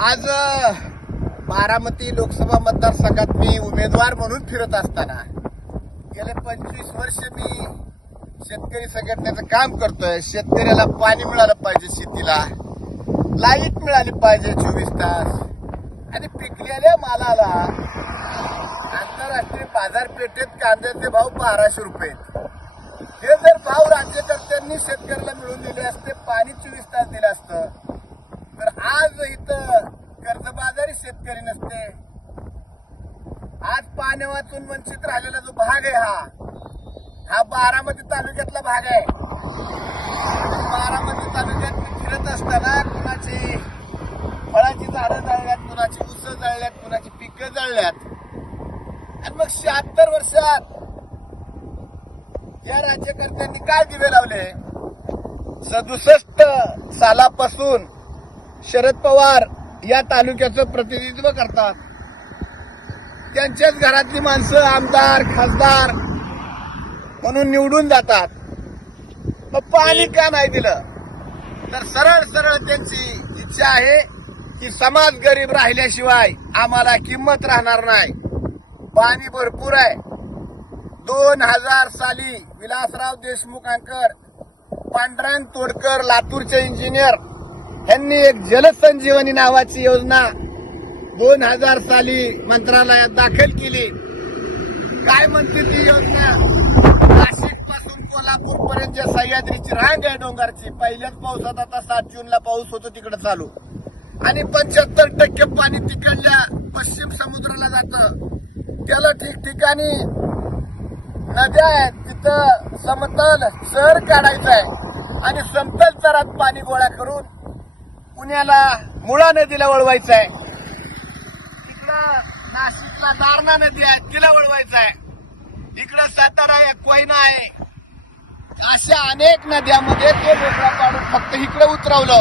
आज बारामती लोकसभा मतदारसंघात मी उमेदवार म्हणून फिरत असताना गेले पंचवीस वर्ष मी शेतकरी संघटनेचं काम करतोय. शेतकऱ्याला पाणी मिळालं पाहिजे शेतीला. लाइट मिळाली पाहिजे चोवीस तास. आणि पिकलेल्या मालाला आंतरराष्ट्रीय बाजारपेठेत कांद्याचे भाव बाराशे रुपये. हे जर भाव राज्यकर्त्यांनी शेतकऱ्याला मिळवून दिले असते पाणी चोवीस तास दिलं असतं तर आज इथं कर्जबाजारी शेतकरी नसते. आज पाण्या वाचून वंचित राहिलेला जो भाग आहे हा हा बारामती तालुक्यातला भाग आहे. बारामती तालुक्यात मी फिरत असताना कुणाची फळाची झाडं जळल्यात कुणाची उस जळल्यात कुणाची पिकं जळल्यात. आणि मग शहात्तर वर्षात या राज्यकर्त्यांनी काय दिवे लावले? सदुसष्ट सालापासून शरद पवार या तालुक्याचं प्रतिनिधित्व करतात. त्यांच्याच घरातली माणसं आमदार खासदार म्हणून निवडून जातात. मग पाणी का नाही दिलं? तर सरळ सरळ त्यांची इच्छा आहे की समाज गरीब राहिल्याशिवाय आम्हाला किंमत राहणार नाही. पाणी भरपूर आहे. दोन हजार साली विलासराव देशमुखांकर पांडुरंग तोडकर लातूरचे इंजिनियर यांनी एक जलसंजीवनी नावाची योजना दोन हजार साली मंत्रालयात दाखल केली. काय म्हणते ती योजना? नाशिकपासून कोल्हापूर पर्यंत सह्याद्रीची रांग आहे डोंगरची पहिल्याच पावसात आता सात जूनला पाऊस होतो तिकडे चालू. आणि पंच्याहत्तर टक्के पाणी तिकडल्या पश्चिम समुद्राला जातं. त्याला ठिकठिकाणी नद्या आहेत तिथं समतल सर काढायचं आहे. आणि समतल चरात पाणी गोळा करून पुण्याला मुळा नदीला वळवायचं आहे इकडं नाशिकला दारणा नदी आहे तिला वळवायचं आहे इकडं सातारा आहे कोयना आहे. अशा अनेक नद्यामध्ये ते वेगळा पाडून फक्त इकडे उतरवलं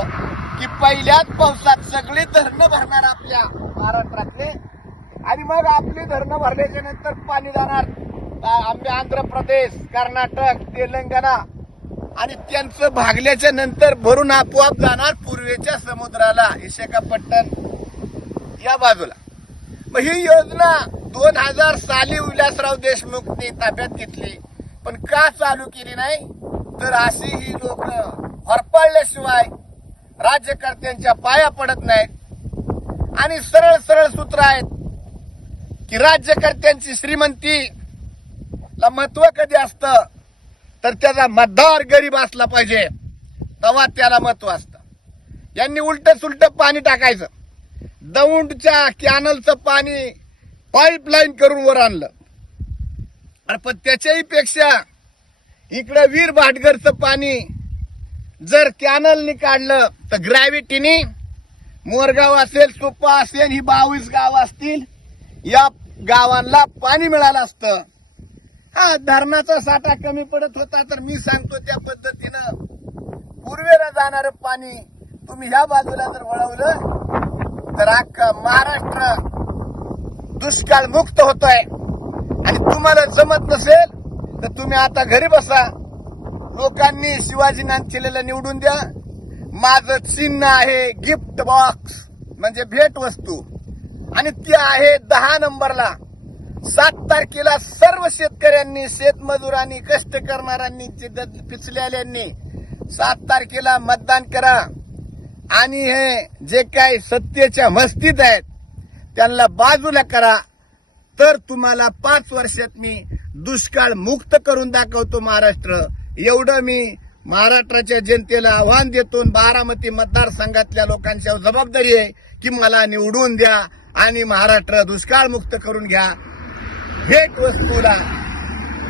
की पहिल्याच पावसात सगळी धरणं भरणार आपल्या महाराष्ट्रातले. आणि मग आपली धरणं भरल्याच्या नंतर पाणी जाणार. आंबे आंध्र प्रदेश कर्नाटक तेलंगणा आणि त्यांचं भागल्याच्या नंतर भरून आपोआप जाणार पूर्वेच्या समुद्राला विशाखापट्टण या बाजूला. मग ही योजना दोन हजार साली विलासराव देशमुखने ताब्यात घेतली पण का चालू केली नाही? तर अशी ही लोक हरपळल्याशिवाय राज्यकर्त्यांच्या पाया पडत नाहीत. आणि सरळ सरळ सूत्र आहेत की राज्यकर्त्यांची श्रीमंती ला महत्त्व कधी असतं? तर त्याचा मतदार गरीब असला पाहिजे. तेव्हा त्याला महत्त्व असतं. यांनी उलट सुलट पाणी टाकायचं. दौंडच्या कॅनलचं पाणी पाईपलाईन करून वर आणलं. अरे पण त्याच्याही पेक्षा इकडं वीर भाटघरचं पाणी जर कॅनलनी काढलं तर ग्रॅव्हिटीनी मोरगाव असेल सुप्पा असेल ही बावीस गाव असतील या गावांना पाणी मिळालं असतं. हा धरणाचा साठा कमी पडत होता तर मी सांगतो त्या पद्धतीनं. पूर्वेला जाणारं पाणी तुम्ही ह्या बाजूला जर वळवलं तर अख्खा महाराष्ट्र दुष्काळ मुक्त होतोय. आणि तुम्हाला जमत नसेल तर तुम्ही आता घरी बसा. लोकांनी शिवाजी नांदचिलेला निवडून द्या. माझं चिन्ह आहे गिफ्ट बॉक्स म्हणजे भेट वस्तू आणि ती आहे दहा नंबरला. सात तारखेला सर्व शेतकऱ्यांनी शेतमजुरांनी कष्ट करणाऱ्यांनी जे- पिचलेल्यांनी सात तारखेला मतदान करा. आणि हे जे काही सत्तेच्या मस्तीत आहेत त्यांना बाजूला करा. तर तुम्हाला पाच वर्षात मी दुष्काळ मुक्त करून दाखवतो महाराष्ट्र. एवढं मी महाराष्ट्राच्या जनतेला आव्हान देतो बारामती मतदारसंघातल्या लोकांच्या जबाबदारी आहे की मला निवडून द्या आणि महाराष्ट्र दुष्काळ मुक्त करून घ्या. भेटवस्तूला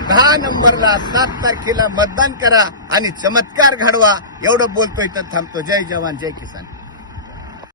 दहा नंबरला सात तारखेला मतदान करा आणि चमत्कार घडवा. एवढं बोलतोय तर थांबतो. जय जवान जय किसान.